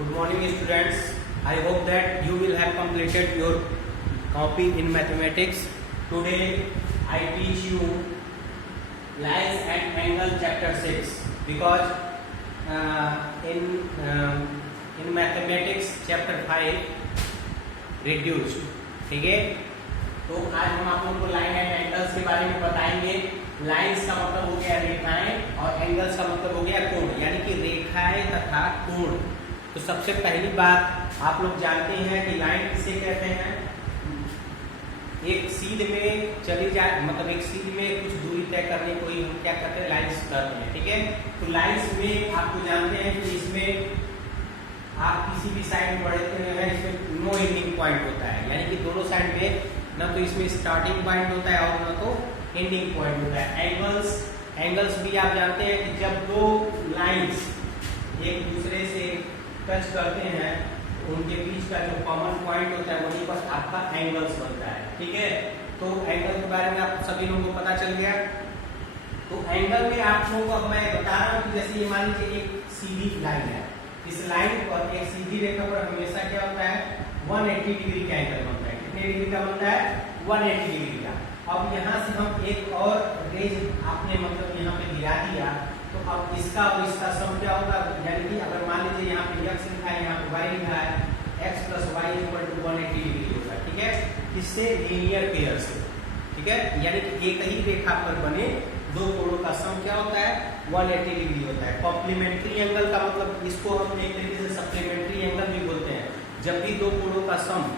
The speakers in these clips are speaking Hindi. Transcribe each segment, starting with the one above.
Good morning students. I hope that you will have completed your copy in mathematics. Today I teach you lines and angle chapter 6 because in mathematics chapter 5 reduced. ठीक है, तो आज हम आप लोगों को लाइन एंड एंगल्स के बारे में बताएंगे। लाइंस का मतलब हो गया रेखाएं और एंगल्स का मतलब हो गया कोण, यानी कि रेखाएं तथा कोण। तो सबसे पहली बात आप लोग जानते हैं कि लाइन किसे कहते हैं। एक सीध में चली जाए, मतलब एक सीध में कुछ दूरी तय करने को ही हम क्या कहते हैं, लाइंस कहते हैं। ठीक है, तो लाइंस में आपको जानते हैं कि इसमें आप किसी भी साइड में बढ़ते हैं, इसमें नो एंडिंग पॉइंट होता है, यानी कि दोनों साइड में ना तो इसमें स्टार्टिंग पॉइंट होता है और ना तो एंडिंग पॉइंट होता है। एंगल्स भी आप जानते हैं कि जब दो लाइंस एक दूसरे से टच करते हैं तो उनके बीच का जो कॉमन पॉइंट होता है वहीं पर आपका एंगल्स बनता है। ठीक है, तो एंगल के बारे में आप सभी लोगों को पता चल गया। तो एंगल में आप लोगों को मैं बता रहा हूँ कि जैसे ये मान लीजिए एक सीधी लाइन है, इस लाइन पर एक सीधी रेखा पर हमेशा क्या होता है, 180 डिग्री का एंगल बनता है। कितने डिग्री का बनता है, 180 डिग्री का। अब यहाँ से हम एक और रेज आपने मतलब यहाँ पे गिरा दिया, तो अब इसका और इसका सम क्या होगा, यानी कि अगर मान लीजिए यहाँ पे x लिखा है, यहाँ पे y लिखा है, x + y = 180 डिग्री होगा। ठीक है, इससे लीनियर पेयर से। ठीक है, यानी कि एक ही रेखा पर बने दो कोणों का सम क्या होता है, 180 डिग्री होता है। कॉम्प्लीमेंट्री एंगल का मतलब इसको हम एक तरीके से सप्लीमेंट्री एंगल भी बोलते हैं। जब भी दो कोणों का सम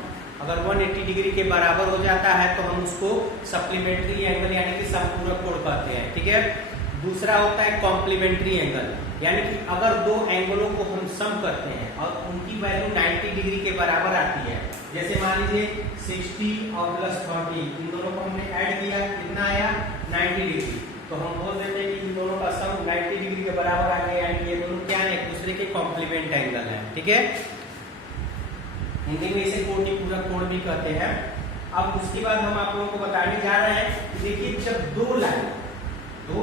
अगर 180 डिग्री के बराबर हो जाता है तो हम उसको सप्लीमेंट्री एंगल यानी कि समपूरक कोण कहते हैं। ठीक है, दूसरा होता है कॉम्प्लीमेंट्री एंगल, यानी कि अगर दो एंगलों को हम सम करते हैं और उनकी वैल्यू 90 डिग्री के बराबर आती है, जैसे मान लीजिए 60 और +30 इन दोनों को हमने ऐड किया, कितना आया, 90 डिग्री। तो हम बोल देते हैं कि इन दोनों का सम 90 डिग्री के बराबर आ गया, यानी ये दोनों क्या है, एक दूसरे के कॉम्प्लीमेंट एंगल है। ठीक है, हिंदी में इसे कोटिपूरक कोण भी कहते हैं। अब उसके बाद हम आप लोगों को बताने जा रहे हैं, देखिए जब दो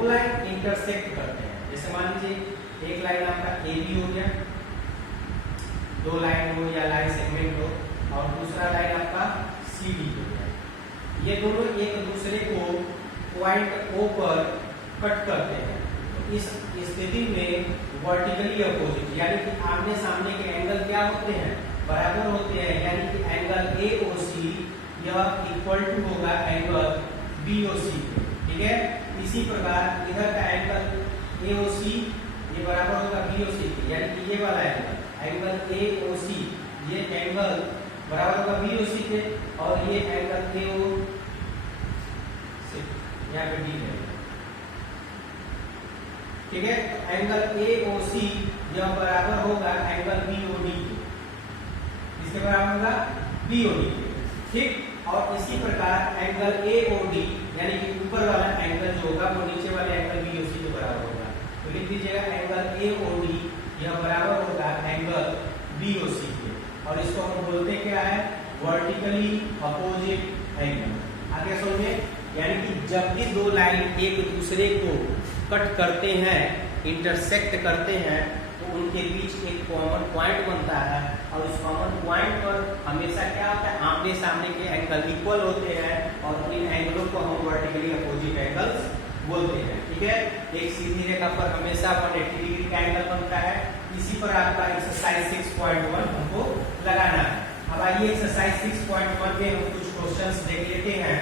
लाइन इंटरसेक्ट करते हैं, जैसे मान लीजिए एक लाइन आपका AB हो गया, दो लाइन हो या लाइन सेगमेंट हो, और दूसरा लाइन आपका CD हो गया। ये दोनों एक दूसरे को पॉइंट O पर कट करते हैं। तो इस स्थिति में वर्टिकली अपोजिट यानी कि आमने सामने के एंगल क्या होते हैं, बराबर होते हैं, यानी कि एंगल AOC यह इक्वल टू होगा एंगल BOC। ठीक है, इसी प्रकार इधर का एंगल AOC ये बराबर होगा BOC के, यानी कि ये वाला एंगल AOC ये एंगल बराबर होगा BOC के, और ये एंगल AOC यहाँ पे D है। ठीक है, तो एंगल AOC यह बराबर होगा एंगल BOD के, इसके बराबर होगा BOD के। ठीक, और इसी प्रकार एंगल AOD यानी कि ऊपर वाला एंगल जो होगा वो नीचे वाले एंगल BOC के बराबर होगा। तो लिख दीजिएगा एंगल AOD यह बराबर होगा एंगल BOC के, और इसको हम बोलते क्या है, वर्टिकली अपोजिट एंगल। आगे समझिए, यानी कि जब भी दो लाइन एक दूसरे को कट करते हैं, इंटरसेक्ट करते हैं, तो उनके बीच एक कॉमन पॉइंट बनता है, और इस कॉमन पॉइंट पर हमेशा क्या होता है, आमने सामने के एंगल इक्वल होते हैं, और इन एंगलों को हम वर्टिकली अपोजिट एंगल्स बोलते हैं। ठीक है, एक सीधी रेखा पर हमेशा 180 डिग्री का एंगल बनता है। इसी पर आपका एक्सरसाइज 6.1 हमको लगाना है। अब आइए एक्सरसाइज 6.1 में हम कुछ क्वेश्चंस देख लेते हैं।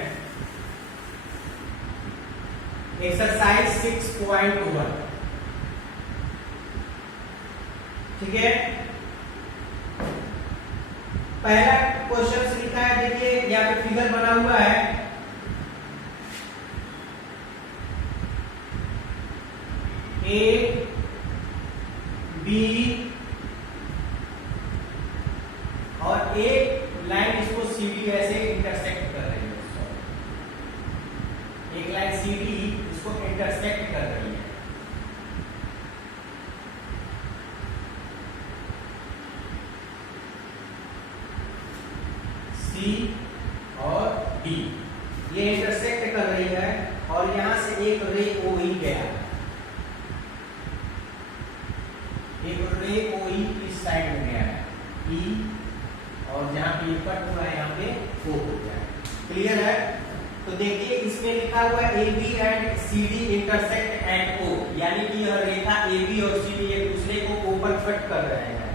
एक्सरसाइज 6.1, ठीक है, पहला क्वेश्चन लिखा है, देखिए यहाँ पे फिगर बना हुआ है, A B और एक लाइन इसको CD ऐसे इंटरसेक्ट कर रही है, एक लाइन CD इसको इंटरसेक्ट कर रही है। C और D ये इंटरसेक्ट कर रही है, और यहां से एक रे OE गया, एक रे OE इस साइड में गया है ई, और जहाँ पे ये कट हुआ है यहाँ पे ओ हो गया है। क्लियर है? तो देखिए इसमें लिखा हुआ है a b and c d intersect at o, यानी कि यह रेखा ए बी और सी डी एक दूसरे को ओ पर कट कर रहे हैं,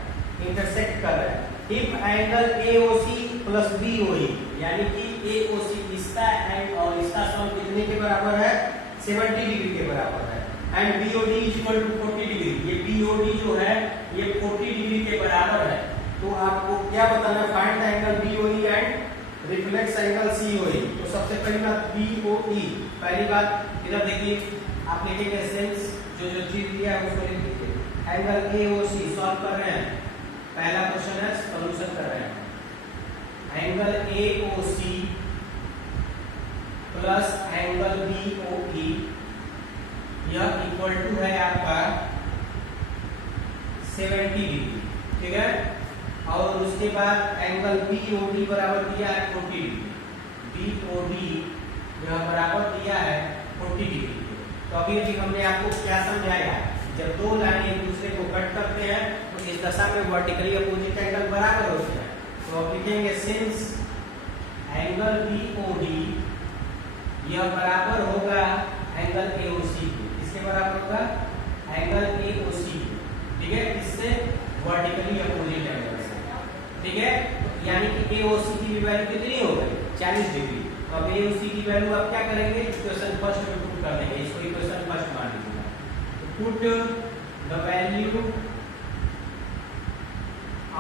इंटरसेक्ट कर रहे हैं। If angle A O c plus b O e, यानी कि ए ओ सी इसका एंड और इसका सम कितने के बराबर है? 70 डिग्री के बराबर है। And B O D is equal to 40 degree, ये बी ओ डी जो है ये 40 डिग्री के बराबर है। तो आपको क्या बताना है? Find the angle B O e and reflex angle C O e. तो सबसे पहली बात बी ओ ई, पहली बात इधर देखिए, आप लिखेंगे सेंस जो चीज दिया है उसको लिख दीजिए। Angle A O C solve कर रहे हैं, पहला क्वेश्चन है, सॉल्यूशन कर रहे हैं। एंगल ए ओ c plus angle B O e, यह इक्वल टू है आपका 70 डिग्री, ठीक है। और उसके बाद एंगल बी ओ डी बराबर दिया है 40 डिग्री, बी ओ डी यह बराबर दिया है 40 डिग्री। तो अभी हमने आपको क्या समझाया? जब दो लाइन एक दूसरे को कट करते हैं तो इस दशा में वर्टिकली अपोजिट एंगल बराबर होते हैं। तो अब लिखेंगे since angle B O D यह बराबर होगा एंगल ए ओ सी के, किसके बराबर होगा? एंगल ए ओ सी, ठीक है, इससे वर्टिकली अपोजिट एंगल से, ठीक है। यानी कि ए ओ सी की वैल्यू कितनी हो गई? 40 डिग्री। तो अब ए ओ सी की वैल्यू आप क्या करेंगे? इक्वेशन फर्स्ट में पुट कर देंगे, इसको इक्वेशन फर्स्ट मान लीजिएगा। तो put the value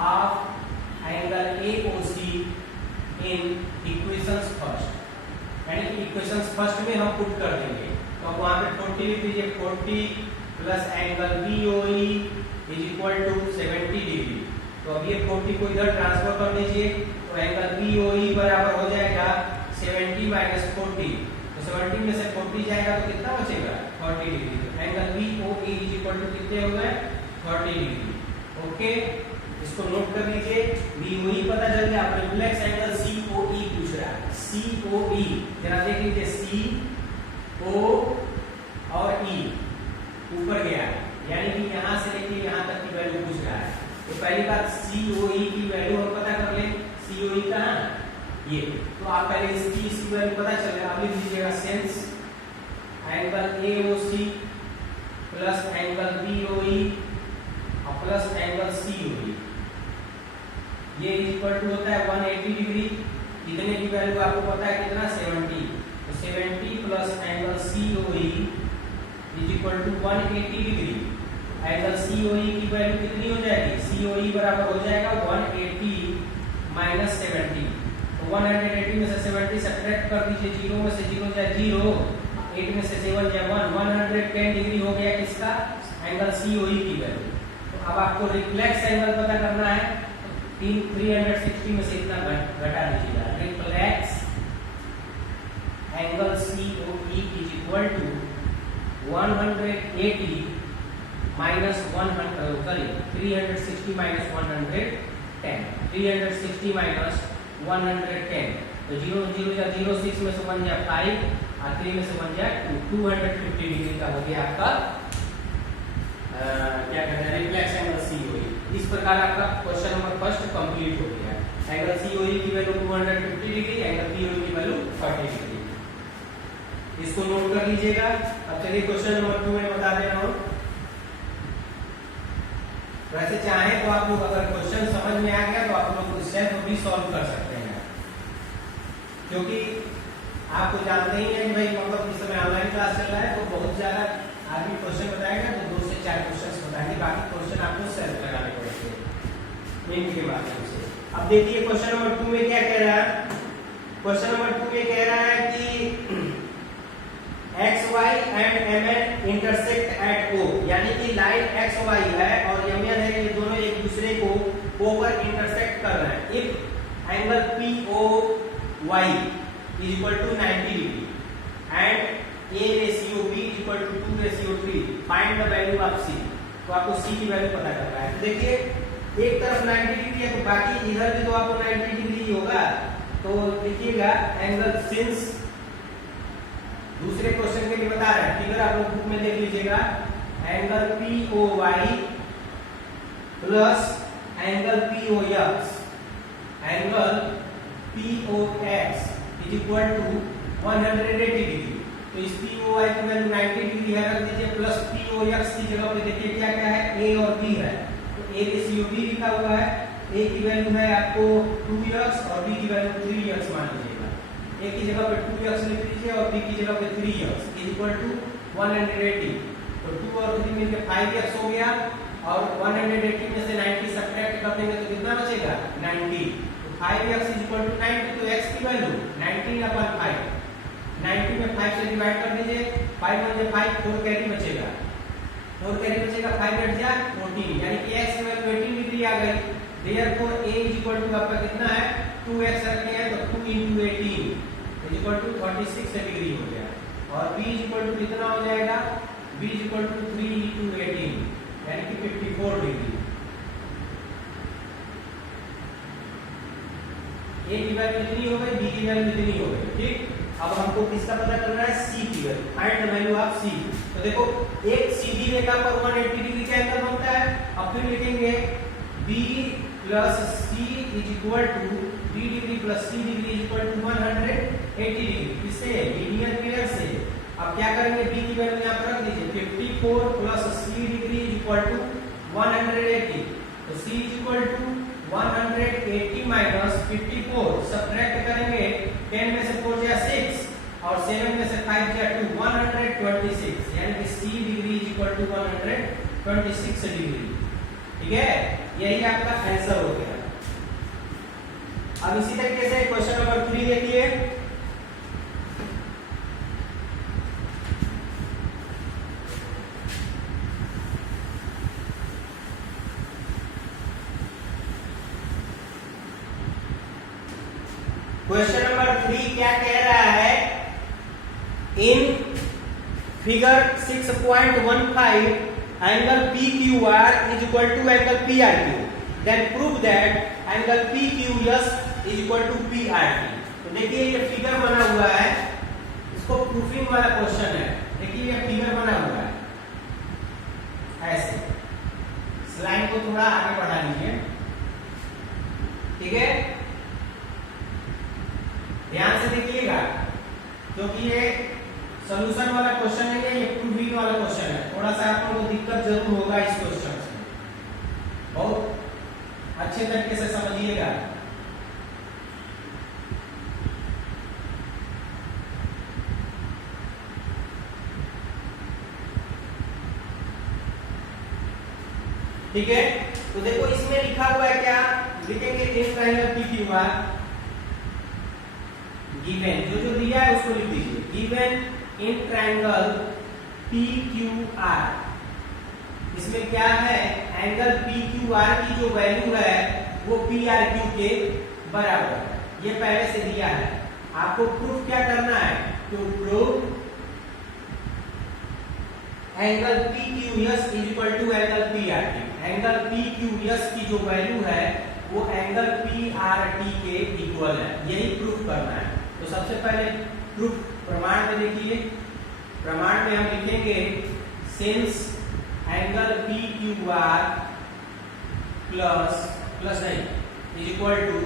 of angle A O C in equations first, यानी कि इक्वेशंस फर्स्ट में हम पुट कर देंगे। तो अब वहां पे 40 लिख दीजिए, 40 plus angle B O E is equal to 70 degree. तो अब ये 40 को इधर ट्रांसफर कर दीजिए, तो एंगल बी ओ ई बराबर हो जाएगा 70 माइनस 40। तो 70 में से 40 जाएगा तो कितना बचेगा? 40 डिग्री। तो angle B O E is equal to कितने हो गए? 40 डिग्री। ओके, इसको नोट कर लीजिए। बी ओ ई पता चल गया। अब रिफ्लेक्स एंगल सी ओ ई पूछ रहा है, सी ओ ई जरा देख लीजिए, सी ओ और ई ऊपर गया, यानी कि यहां से लेके यहां तक की वैल्यू पूछ रहा है। तो पहली बात सी ओ ई की वैल्यू हम पता कर ले। सी ओ ई कहां? ये। तो आप पहले इसकी वैल्यू पता चल गया। अब लिख दीजिएगा सेंस एंगल ए ओ c plus angle B O e और प्लस एंगल सी ओ ई, ये इक्वल टू होता है 180 डिग्री। इतने की वैल्यू आपको पता है कितना? 70। तो 70 plus angle C O E is equal to 180 degree. Angle C O e की वैल्यू कितनी हो जाएगी? सी ओ ई बराबर हो जाएगा 180 माइनस 70। तो 180 में से 70 सब्ट्रैक्ट कर दीजिए, 0 में से 0 जाए 0, 8 में से 7 जाए 1, 110 डिग्री हो गया किसका? एंगल सी ओ ई की वैल्यू। तो अब आपको रिफ्लेक्स एंगल पता करना है, तो 360 में से इतना घटा दीजिएगा। Reflex angle C O E is equal to 180 minus 100, sorry 360 minus 110, 360 minus 110। तो 0 0 या 0 6 में से बन जाए 5 और 3 में से बन जाए 250 डिग्री का हो गया आपका क्या कहते हैं? रिफ्लेक्स एंगल सी ओ ई। इस प्रकार आपका क्वेश्चन नंबर फर्स्ट कंप्लीट हो गया। एंगल सी ओ ई की value 250 degree, angle B O e की वैल्यू 40 डिग्री। इसको नोट कर लीजिएगा। अब चलिए क्वेश्चन नंबर 2 में बता दे रहा हूं। वैसे चाहे तो आप लोग अगर क्वेश्चन समझ में आ गया तो आप लोग सेल्फ भी सॉल्व कर सकते हैं, क्योंकि आप तो जानते ही हैं कि भाई मतलब इस समय ऑनलाइन क्लास चल रहा है तो बहुत ज्यादा आदमी क्वेश्चन बताएगा, तो 2 से 4 क्वेश्चन बताएंगे, बाकी क्वेश्चन आपको सेल्फ लगाने पड़ेंगे इनके माध्यम से। अब देखिए क्वेश्चन नंबर 2 में क्या कह रहा है। क्वेश्चन नंबर 2 में कह रहा है कि x y and m n intersect at o, यानी कि लाइन एक्स वाई है और एम एन है, ये दोनों एक दूसरे को ओ पर इंटरसेक्ट कर रहे हैं। If angle P O y is equal to 90 degree and a ratio b is equal to 2 ratio 3, find the value of c. तो आपको सी की वैल्यू पता करना है। तो देखिए एक तरफ 90 डिग्री है तो बाकी इधर भी तो आपको 90 डिग्री ही होगा। तो लिखिएगा एंगल सिंस, दूसरे क्वेश्चन के लिए बता रहे हैं, फिगर आप लोग बुक में देख लीजिएगा। Angle P O Y plus angle POX, angle POX is equal to 180 degree. तो इस POI की वैल्यू 90 डिग्री है, रख दीजिए, प्लस POX की जगह पे देखिए क्या क्या है, A और B है, तो A रेशियो B लिखा हुआ है। A की वैल्यू है आपको 2x और B की वैल्यू 3x मान लीजिएगा। A की जगह पे 2x लिख लीजिए और B की जगह पे 3x इज इक्वल टू 180। तो 2 और 3 मिलकर 5x हो गया और 180 में से 90 सब्ट्रैक्ट कर देंगे तो कितना बचेगा, 90। तो 5x इज इक्वल टू 90, तो x की वैल्यू 19/5, 90 में 5 से डिवाइड कर दीजिए, 5 1 5, 4 कैरी बचेगा, 4 कैरी बचेगा, 5 8 जा 14, यानी कि x की वैल्यू 18 डिग्री आ गई। Therefore a is equal to आपका कितना है, 2x रखते हैं तो 2 * 18 इज इक्वल टू 36 डिग्री हो गया। और b इज इक्वल टू कितना हो जाएगा, b इज इक्वल टू 3 * 18 यानी कि 54 डिग्री। a की वैल्यू कितनी हो गई, b की वैल्यू कितनी हो गई, ठीक। अब हमको किसका पता चल रहा है, c की value, find the value of c। तो देखो एक सीधी रेखा पर 180 डिग्री का एंगल बनता है। अब फिर लिखेंगे b plus c is equal to b degree plus c degree is equal to 180 degree. किससे, लीनियर मिरर से। अब क्या करेंगे, b की वैल्यू यहां पर रख दीजिए, 54 plus c degree is equal to 180। तो c is equal to 180 minus 54, subtract करेंगे, 10 में से 4 जा 6 और 7 में से 5 जा 2, 126, यानी कि c degree is equal to 126 degree. ठीक है, यही आपका आंसर हो गया। अब इसी तरीके से क्वेश्चन नंबर 3 देखिए। क्वेश्चन नंबर 3 क्या कह रहा है, in figure 6.15 angle PQR is equal to angle PRQ, then prove that angle PQS is equal to PRT। तो देखिए ये फिगर बना हुआ है, इसको प्रूफिंग वाला क्वेश्चन है। देखिए ये फिगर बना हुआ है ऐसे, स्लाइड को थोड़ा आगे बढ़ा लीजिए, ठीक है, ध्यान से देखिएगा क्योंकि ये सॉल्यूशन वाला क्वेश्चन नहीं है, ये प्रूफिंग वाला क्वेश्चन है। थोड़ा सा आप लोगों को दिक्कत जरूर होगा इस क्वेश्चन से, बहुत अच्छे तरीके से समझिएगा। ठीक है, तो देखो इसमें लिखा हुआ है क्या, लिखेंगे एक ट्रायंगल PQR गिवन, जो दिया है उसको लिख दीजिए, गिवन इन ट्रायंगल PQR। इसमें क्या है, एंगल PQR की जो वैल्यू है वो PRQ के बराबर है, ये पहले से दिया है। आपको प्रूफ क्या करना है, to prove angle PQS is equal to angle PRT। Angle PQS की जो वैल्यू है वो एंगल PRT के इक्वल है, यही प्रूफ करना है। तो सबसे पहले प्रूफ प्रमाण में देखिए, प्रमाण में हम लिखेंगे सिंस एंगल PQR प्लस नहीं is equal to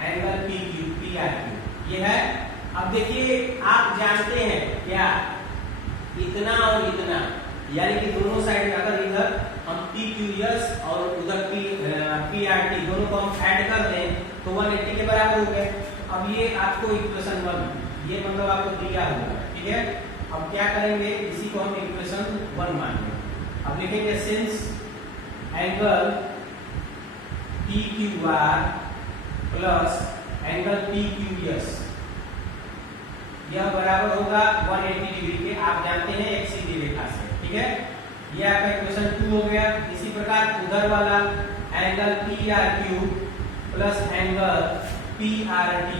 angle PRQ, ये है। अब देखिए आप जानते हैं क्या, इतना और इतना, यानी कि दोनों साइड अगर इधर हम PQS और उधर PRT दोनों को हम ऐड कर दें तो 180 के बराबर हो गए। अब ये आपको इक्वेशन 1, ये मतलब आपको दिया हुआ है, ठीक है। अब क्या करेंगे, इसी को हम इक्वेशन 1 मानेंगे। अब लिखेंगे since angle PQR plus angle PQS यह बराबर होगा 180 डिग्री के, आप जानते हैं एक सीधी रेखा से, ठीक है। ये आपका इक्वेशन 2 हो गया। इसी प्रकार उधर वाला angle PRQ plus angle PRT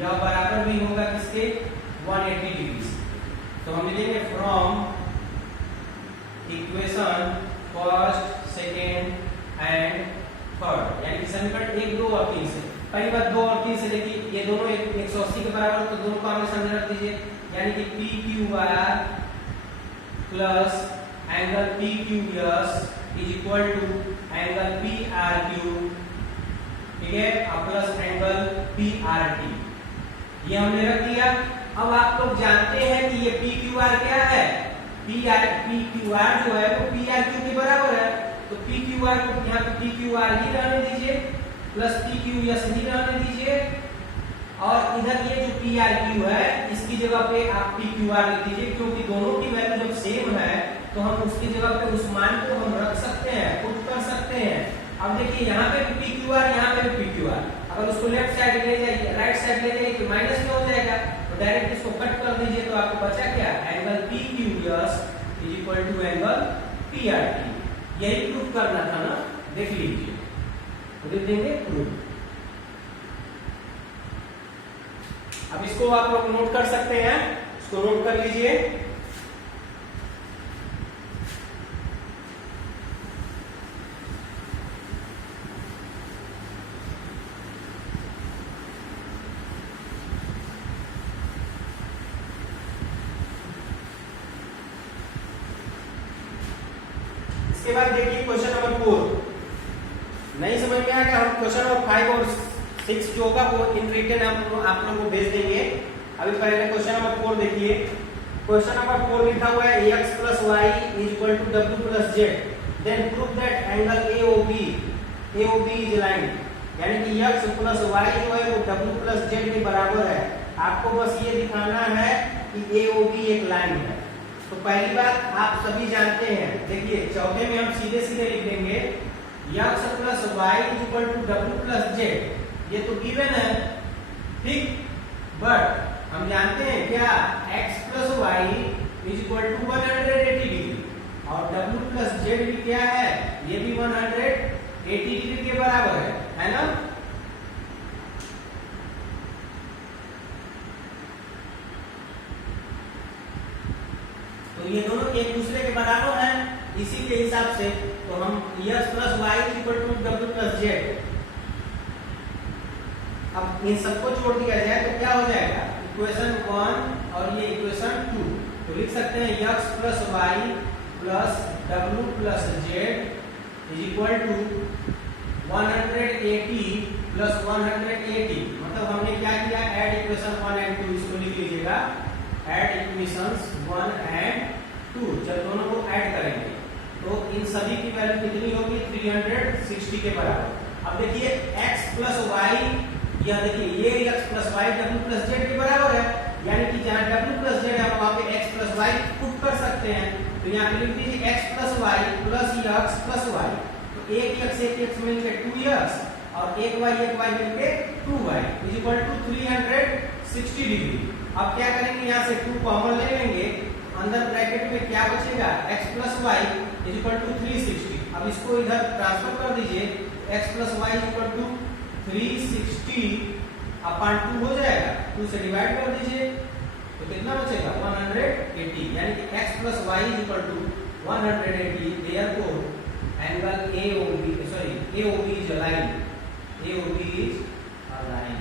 यह बराबर भी होगा किसके, 180 डिग्री से। तो हम लिखेंगे from equation first, second and third, यानी कि समीकरण 1, 2 और 3 से। पहली बात 2 और 3 से देखिए, ये दोनों 180 के बराबर, तो दोनों को आगे सामने रख दीजिए, यानी कि PQR plus angle P Q S is equal to angle P R Q, ठीक है, plus angle P R T, ये हमने रख दिया। अब आप लोग जानते हैं कि ये पी क्यू आर क्या है, पी क्यू आर जो है वो पी आर क्यू के बराबर है, तो पी क्यू आर को यहाँ पे पी क्यू आर ही रहने दीजिए, प्लस पी क्यू एस ही रहने दीजिए, और इधर ये जो पी आर क्यू है इसकी जगह पे आप पी क्यू आर लिख दीजिए, क्योंकि दोनों की वैल्यू जब सेम है तो हम उसकी जगह पे उस मान को हम रख सकते हैं, पुट कर सकते हैं। अब देखिए यहाँ पे भी पी क्यू आर, यहाँ पे भी पी क्यू आर, अगर उसको लेफ्ट साइड ले जाइए, राइट साइड ले जाइए तो माइनस क्या हो जाएगा, तो डायरेक्ट इसको कट कर दीजिए, तो आपको बचा क्या, angle P Q S is equal to angle P R T. यही प्रूफ करना था ना, देख लीजिए, तो लिख देंगे प्रूफ। अब इसको आप लोग नोट कर सकते हैं, इसको नोट कर लीजिए। इसके बाद देखिए क्वेश्चन नंबर 4, नहीं समझ में आएगा हम क्वेश्चन नंबर 5 और 6 जो होगा वो इन रिटन आप लोगों को भेज देंगे। अभी पहले क्वेश्चन नंबर 4 देखिए। क्वेश्चन नंबर 4 लिखा हुआ है x plus y is equal to w plus z, then prove that angle AOB is line, यानी कि x plus y जो है वो w plus z के बराबर है। आपको बस ये दिखाना है कि AOB एक लाइन है। तो पहली बात आप सभी जानते हैं, देखिए चौथे में हम सीधे सीधे लिख देंगे x plus y is equal to w plus z, ये तो गिवन है, ठीक, बट हम जानते हैं क्या, x plus y is equal to 180 degree और w plus z भी क्या है, ये भी 180 डिग्री के बराबर है ना। तो ये दोनों एक दूसरे के बराबर हैं, इसी के हिसाब से तो हम x plus y is equal to w plus z, अब इन सबको जोड़ दिया जाए तो क्या हो जाएगा, इक्वेशन 1 और ये इक्वेशन 2, तो लिख सकते हैं x plus y plus w plus z is equal to 180 plus 180, मतलब हमने क्या किया, ऐड इक्वेशन 1 एंड 2, इसको लिख लीजिएगा, ऐड इक्वेशंस 1 एंड 2, जब दोनों को ऐड करेंगे तो इन सभी की वैल्यू कितनी होगी, 360 के बराबर। अब देखिए x plus y, यह देखिए ये x plus y w plus z के बराबर है, यानी कि जहां w plus z है वहां पे x plus y पुट कर सकते हैं, तो यहाँ पे लिख दीजिए x plus y plus x plus y, तो एक x मिलके 2x और एक y मिलके 2y is equal to 360 degree. अब क्या करेंगे, यहाँ से 2 कॉमन ले लेंगे, अंदर ब्रैकेट में क्या बचेगा, x plus y is equal to 360। अब इसको इधर ट्रांसफर कर दीजिए, x plus y is equal to 360 upon 2 हो जाएगा, 2 से डिवाइड कर दीजिए तो कितना बचेगा, 180, यानी कि x plus y is equal to 180, therefore angle AOB is a line, AOB is a line,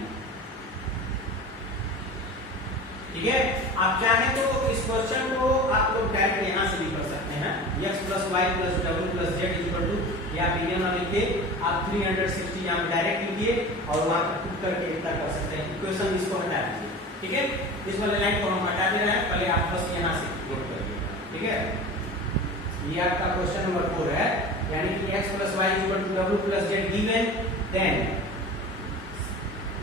ठीक है। आप चाहें तो इस क्वेश्चन को आप लोग डायरेक्ट यहाँ से भी कर सकते हैं, x plus y plus w plus z is equal to, या पीरियड ना लिख के आप 360 यहाँ पे डायरेक्ट लिखिए और वहां पर पुट करके इतना कर सकते हैं, इक्वेशन इसको हटा दीजिए, ठीक है। इस वाले लाइन को हम हटा दे रहे हैं, पहले आप बस यहाँ से नोट कर लीजिए, ठीक है। ये आपका क्वेश्चन नंबर 4 है, यानी कि x plus y equal to w plus z गिवन, then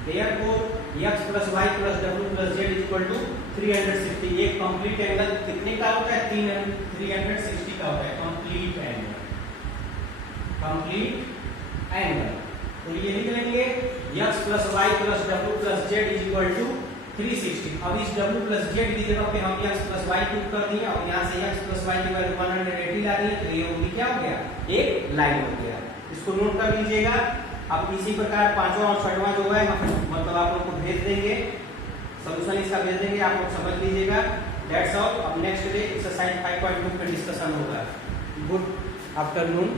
therefore x plus y plus w plus z equal to 360। ये कंप्लीट एंगल कितने का होता है, 360 का होता है, कंप्लीट एंगल, कंप्लीट एंगल। तो ये लिख लेंगे x plus y plus w plus z is equal to 360। अब इस w plus z की जगह पे हम x plus y पुट कर दिए और यहाँ से x plus y की वैल्यू 180 ला दी, तो ये होगी क्या हो गया, एक लाइन हो गया, इसको नोट कर लीजिएगा। अब इसी प्रकार पांचवा और छठवां जो है मतलब आप लोग को भेज देंगे, सॉल्यूशन इसका भेज देंगे, आप लोग समझ लीजिएगा, दैट्स ऑल। अब नेक्स्ट डे एक्सरसाइज 5.2 पे डिस्कशन होगा। Good afternoon.